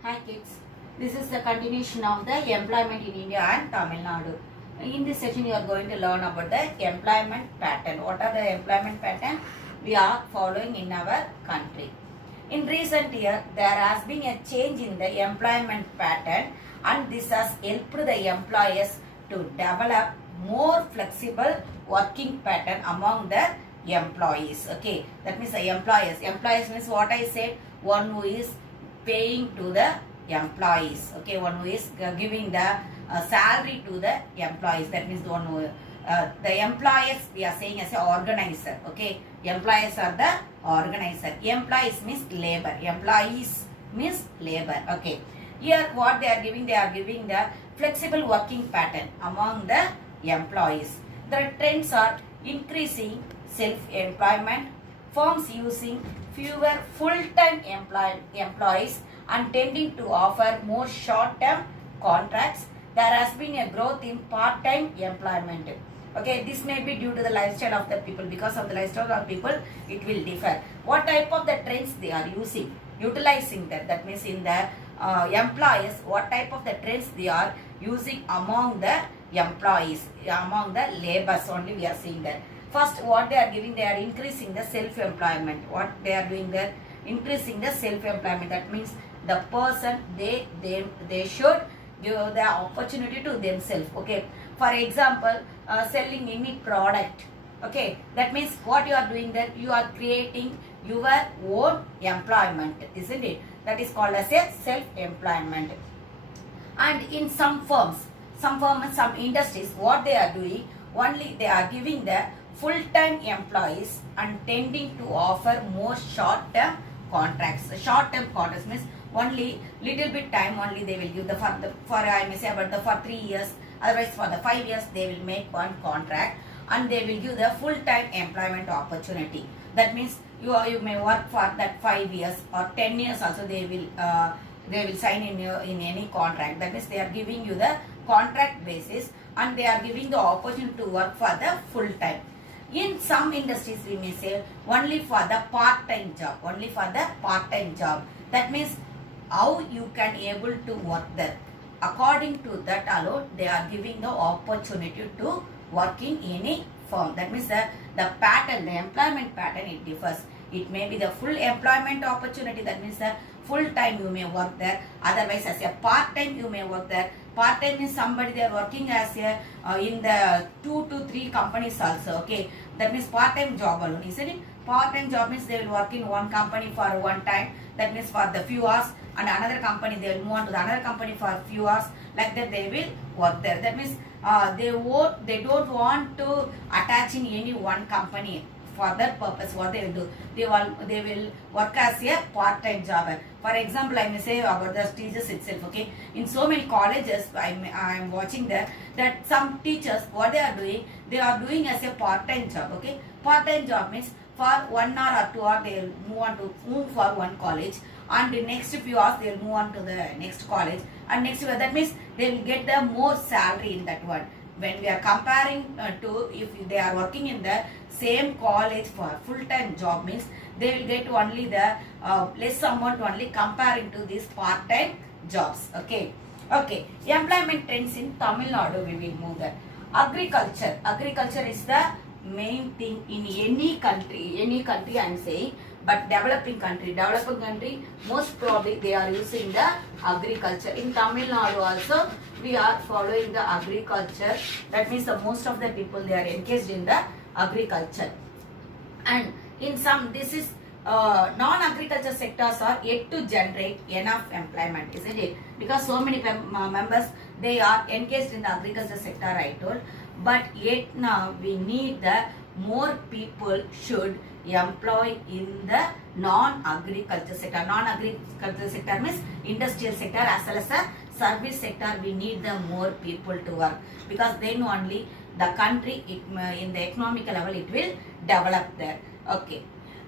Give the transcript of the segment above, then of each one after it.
Hi kids, this is the continuation of the employment in India and Tamil Nadu. In this section you are going to learn about the employment pattern. What are the employment pattern we are following in our country? In recent year there has been a change in the employment pattern and this has helped the employers to develop more flexible working pattern among the employees. Okay, that means the employees means what I said, one who is paying to the employees. Okay, one who is giving the salary to the employees. That means the one who the employers we are saying as a organizer. Okay, employers are the organizer. Employees means labor. Employees means labor. Okay, here what they are giving the flexible working pattern among the employees. The trends are increasing self-employment, firms using fewer full-time employees and tending to offer more short-term contracts. There has been a growth in part-time employment. Okay, this may be due to the lifestyle of the people. Because of the lifestyle of people, it will differ. What type of the trends they are utilizing that? That means in the employers, what type of the trends they are using among the employees, among the laborers only we are seeing that. First, what they are giving, they are increasing the self-employment. What they are doing there, increasing the self-employment. That means the person they should give the opportunity to themselves. Okay, for example, selling any product. Okay, that means what you are doing there, you are creating your own employment, isn't it? That is called as a self-employment. And in some firms, some industries, what they are doing, only they are giving the full-time employees and tending to offer more short-term contracts. Short-term contracts means only little bit time only they will give for I may say about for 3 years. Otherwise for the 5 years they will make one contract and they will give the full-time employment opportunity. That means you may work for that 5 years or 10 years also they will sign in any contract. That means they are giving you the contract basis and they are giving the opportunity to work for the full time. In some industries we may say only for the part-time job. That means how you can able to work there. According to that alone, they are giving the opportunity to work in any firm. That means the pattern, the employment pattern, it differs. It may be the full employment opportunity. That means the full time you may work there. Otherwise, as a part time you may work there. Part time means somebody they are working as a in the 2 to 3 companies also. Okay, that means part time job alone, isn't it? Part time job means they will work in one company for one time. That means for the few hours, and another company they will move on to the another company for a few hours. Like that they will work there. That means they don't want to attach in any one company. For that purpose, what they will do, they will work as a part-time jobber. For example, I may say about the teachers itself. Okay, in so many colleges, I am watching that some teachers what they are doing as a part-time job. Okay, part-time job means for 1 hour or 2 hours they will move for one college, and the next few hours they will move on to the next college, and next year that means they will get the more salary in that one. When we are comparing to if they are working in the same college for full-time job means they will get only the less amount only comparing to these part-time jobs. Okay, employment trends in Tamil Nadu we will move that. Agriculture is the main thing in any country I am saying, but developing country most probably they are using the agriculture. In Tamil Nadu also we are following the agriculture. That means the most of the people they are engaged in the agriculture. And in some this is non-agriculture sectors are yet to generate enough employment, isn't it? Because so many members they are engaged in the agriculture sector I told, but yet now we need the more people should employ in the non-agriculture sector. Non-agriculture sector means industrial sector as well as the service sector. We need the more people to work, because then only the country in the economical level it will develop there. Okay,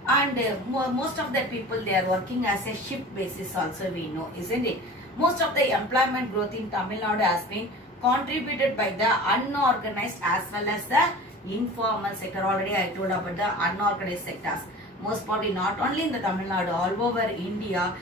and most of the people they are working as a shift basis also we know, isn't it? Most of the employment growth in Tamil Nadu has been contributed by the unorganized as well as the informal sector. Already I told about the unorganized sectors. Most probably not only in the Tamil Nadu, all over India,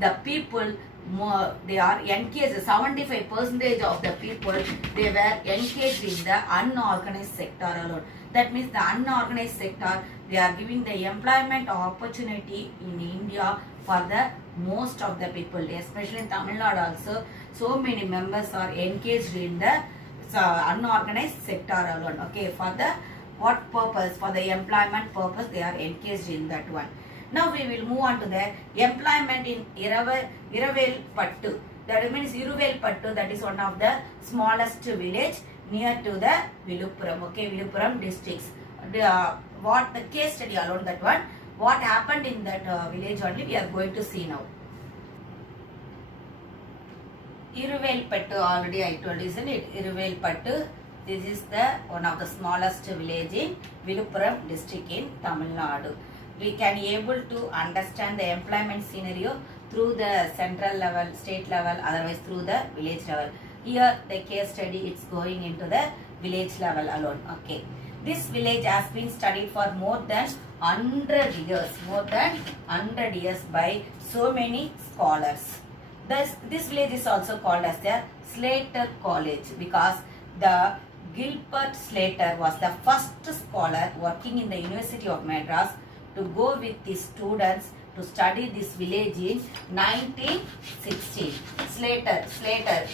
the people more, they are engaged. 75% of the people, they were engaged in the unorganized sector alone. That means the unorganized sector, they are giving the employment opportunity in India for the most of the people, especially in Tamil Nadu also. So many members are engaged in the unorganized sector alone. Okay, for the what purpose? For the employment purpose, they are engaged in that one. Now we will move on to the employment in Iravelpattu. That means Iruvelpattu, that is one of the smallest village near to the Viluppuram. Okay, Viluppuram districts. What the case study alone, that one, what happened in that village only we are going to see now. Iruvelpattu, already I told, isn't it? Iruvelpattu. This is the one of the smallest village in Viluppuram district in Tamil Nadu. We can able to understand the employment scenario through the central level, state level, otherwise through the village level. Here the case study it's going into the village level alone. Okay. This village has been studied for more than 100 years by so many scholars. This village is also called as the Slater College because the Gilbert Slater was the first scholar working in the University of Madras to go with his students to study this village in 1916. Slater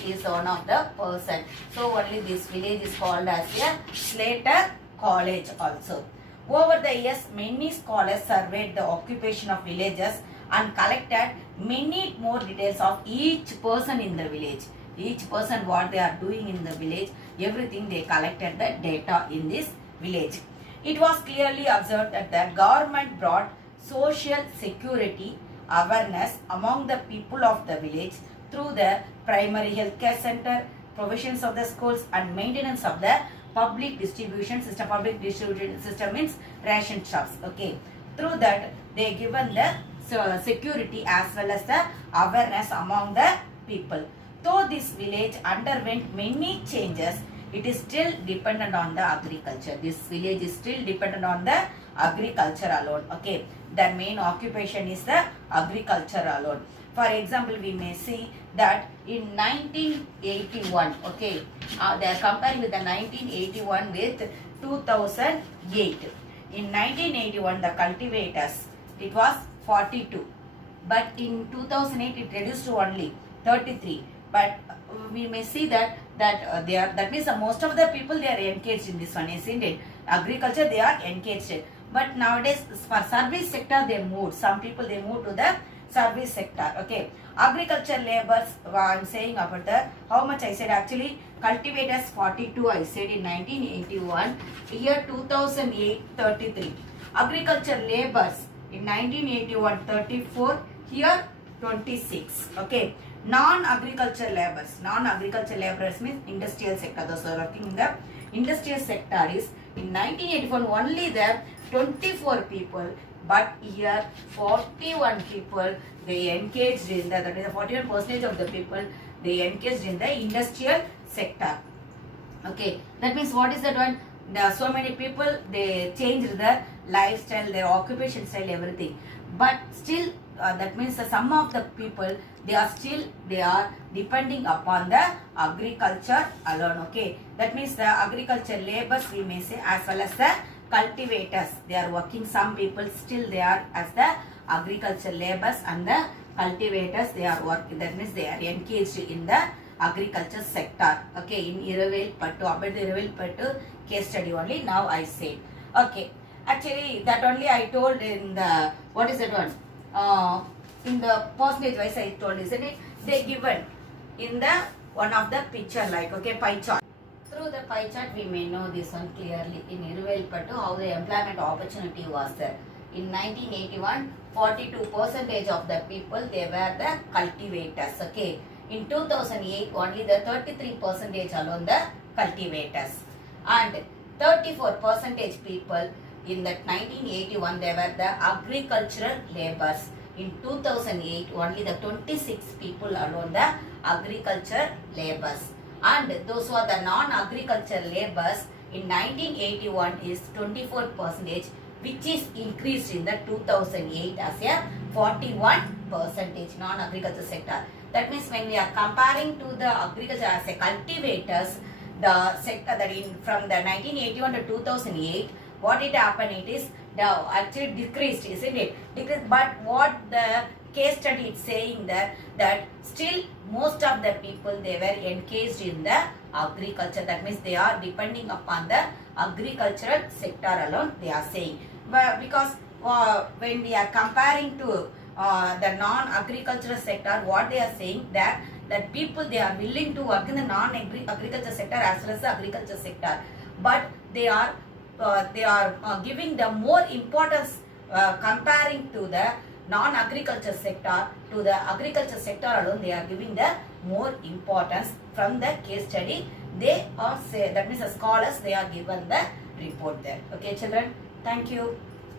is one of the person. So only this village is called as a Slater College also. Over the years, many scholars surveyed the occupation of villages and collected many more details of each person in the village. Each person what they are doing in the village, everything they collected the data in this village. It was clearly observed that the government brought social security awareness among the people of the village through the primary healthcare center, provisions of the schools and maintenance of the public distribution system. Public distribution system means ration shops. Okay. Through that they given the security as well as the awareness among the people. Though this village underwent many changes, it is still dependent on the agriculture. This village is still dependent on the agriculture alone. Okay, their main occupation is the agriculture alone. For example, we may see that in 1981, okay, they are comparing with the 1981 with 2008. In 1981, the cultivators, it was 42, but in 2008 it reduced to only 33. But we may see that that means most of the people they are engaged in this one, isn't it? Agriculture they are engaged in. But nowadays for service sector they moved. Some people they moved to the service sector. Okay, agriculture laborers. I'm saying about the how much I said actually cultivators 42 I said in 1981. Here 2008 33. Agriculture laborers in 1981 34. Here 26. Okay. Non-agriculture laborers means industrial sector. Those who are working in the industrial sector is in 1981 only there 24 people, but here 41 people they engaged in that is 41% of the people they engaged in the industrial sector. Okay, that means what is that one? There are so many people they changed their lifestyle, their occupation style, everything, but still that means some of the people they are depending upon the agriculture alone. Okay, that means the agriculture laborers we may say as well as the cultivators they are working. Some people still they are as the agriculture laborers and the cultivators they are working. That means they are engaged in the agriculture sector. Okay, in Iravelpattu, about the Iravelpattu case study only now I say. Okay, actually that only I told in the what is that one? In the percentage wise I told, isn't it? They given in the one of the picture like okay pie chart. Through the pie chart we may know this one clearly in Iruvelpattu how the employment opportunity was there. In 1981, 42% of the people they were the cultivators. Okay. In 2008 only the 33% alone the cultivators and 34% people in that 1981 they were the agricultural laborers. In 2008 only the 26 people alone the agriculture laborers, and those who are the non-agriculture laborers in 1981 is 24%, which is increased in the 2008 as a 41% non-agriculture sector. That means when we are comparing to the agriculture as a cultivators, the sector that in from the 1981 to 2008, what it happened, it is the actually decreased, isn't it? Decreased, but what the case study is saying that still most of the people, they were engaged in the agriculture. That means they are depending upon the agricultural sector alone, they are saying. But because when we are comparing to the non-agricultural sector, what they are saying that people, they are willing to work in the non-agriculture sector as well as the agriculture sector, but they are giving the more importance comparing to the non-agriculture sector to the agriculture sector alone. They are giving the more importance from the case study. They are say, that means the scholars, they are given the report there. Okay children, thank you.